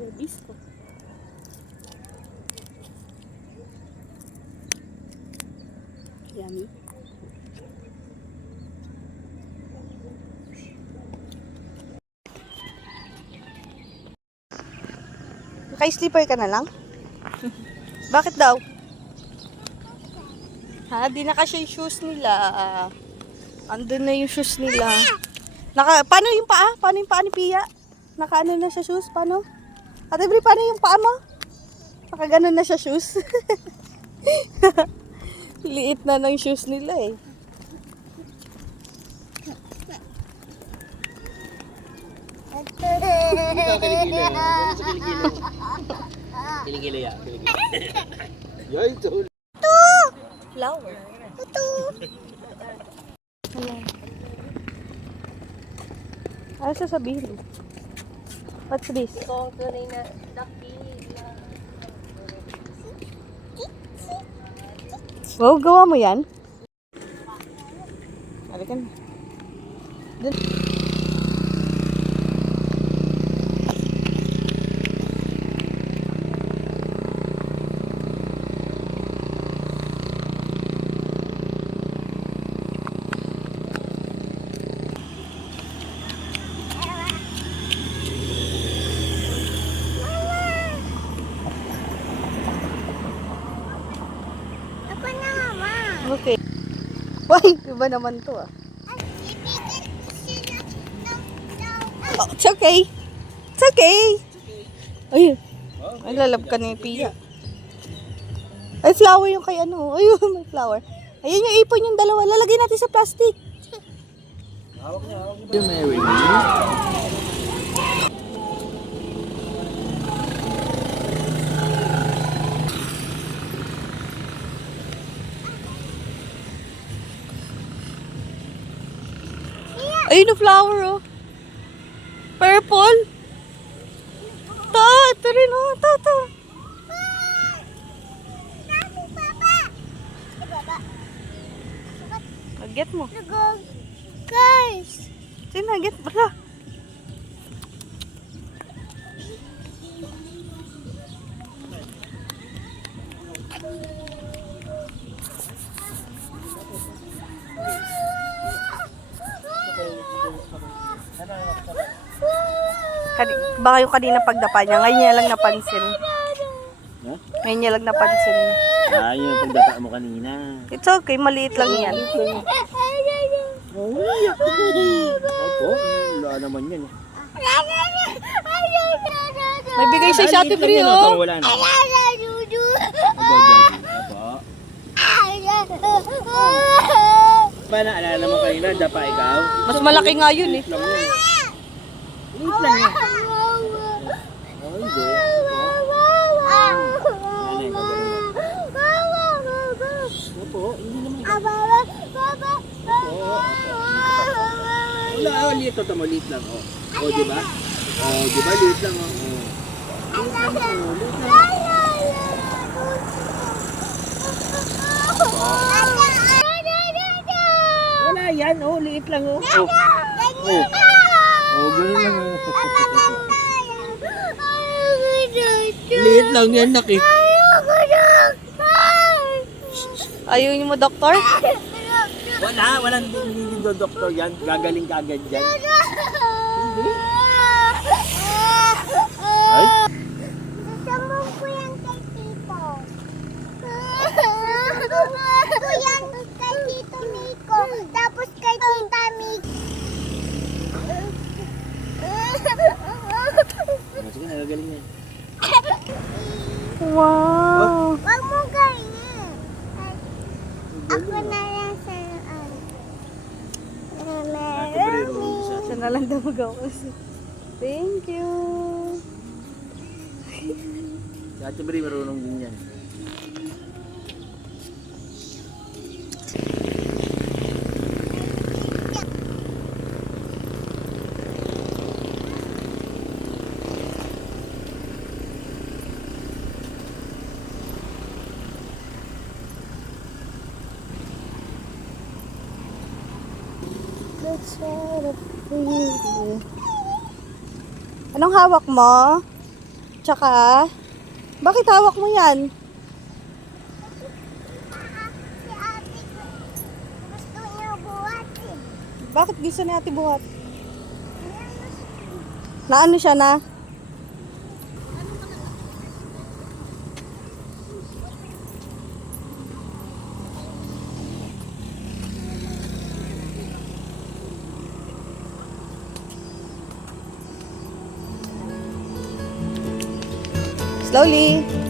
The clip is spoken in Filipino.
That disco. Yummy. Naka-slipper ka na lang? Bakit daw? Ha? Di na kasi yung shoes nila. Andun na yung shoes nila. Paano yung paa? Paano yung paa ni Pia? Naka-ano na siya shoes? Paano? Ate Bri, paano yung paa mo? Naka-ganon na siya shoes. Liit na ng shoes nila eh. Kiligilo ya. Yay, tol. Flower. Ito. Ano sasabihin? What's this? Ito ang tunay na ducky. Wow, gawa mo yan? Halika na. Dun. Okay. Why? Iba naman to ah. Oh, it's okay. It's okay. Ayun. Ay, lalab ka ni Pia. Ay, flower yung kay ano. Ayun, may flower. Ayun yung ipon yung dalawa. Lalagay natin sa plastic. You marry me? Ayun yung flower oh. Purple. Ito rin oh. Ito. Get mo. Guys. Sino, get mo na. Baka yung kanina pagdapa niya, ngayon niya lang napansin. Huh? Ngayon niya lang napansin. Ah, yun ang pagdapa mo kanina. It's okay, maliit lang yan. Oh, iyak ka din. Opo, wala naman yan. May bigay siya sa Ate Bri, oh. Wala na. Ba naalala mo kanina, dapa ikaw? Mas malaki nga yun eh. Lang yun. Liit lang yan. Oh, hindi. Opo, hindi naman ikaw. Wala, oh, liit ito mo, liit lang, oh. Oh, di ba? Oh, di ba, liit lang, oh. Liit lang, oh, liit lang. Wala yan, oh, liit lang, oh. Oh, oh. Oh, ganun lang, oh. Liit lang yan, nak, eh. Ayaw niyo mo, doktor? Walang hindi doktor yan. Gagaling ka agad yan. Hindi. Ay? Sige na, gagaling na. Wow. Wag mo ganyan. Ako na lang sa Siya na lang daw mag-awas. Thank you. Si Ate Bri marunong din yan. Let's try to feel it. Anong hawak mo? Tsaka, bakit hawak mo yan? si ate ko. Gusto niya buhatin. Bakit gusto ni Ate buhat? Na ano siya na? Slowly.